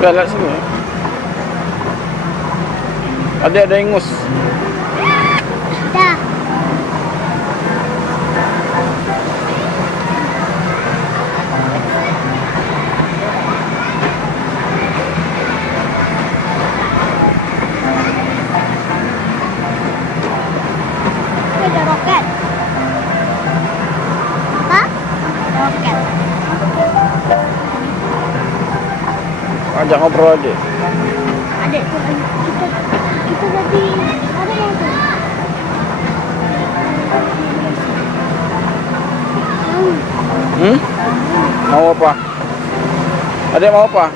Ya, lihat sini. Ada ingus. Dah. Ada roket. Apa? Roket. Ajak ngobrol aja. Ada kita tadi ada yang tuh. Mau apa? Adek mau apa?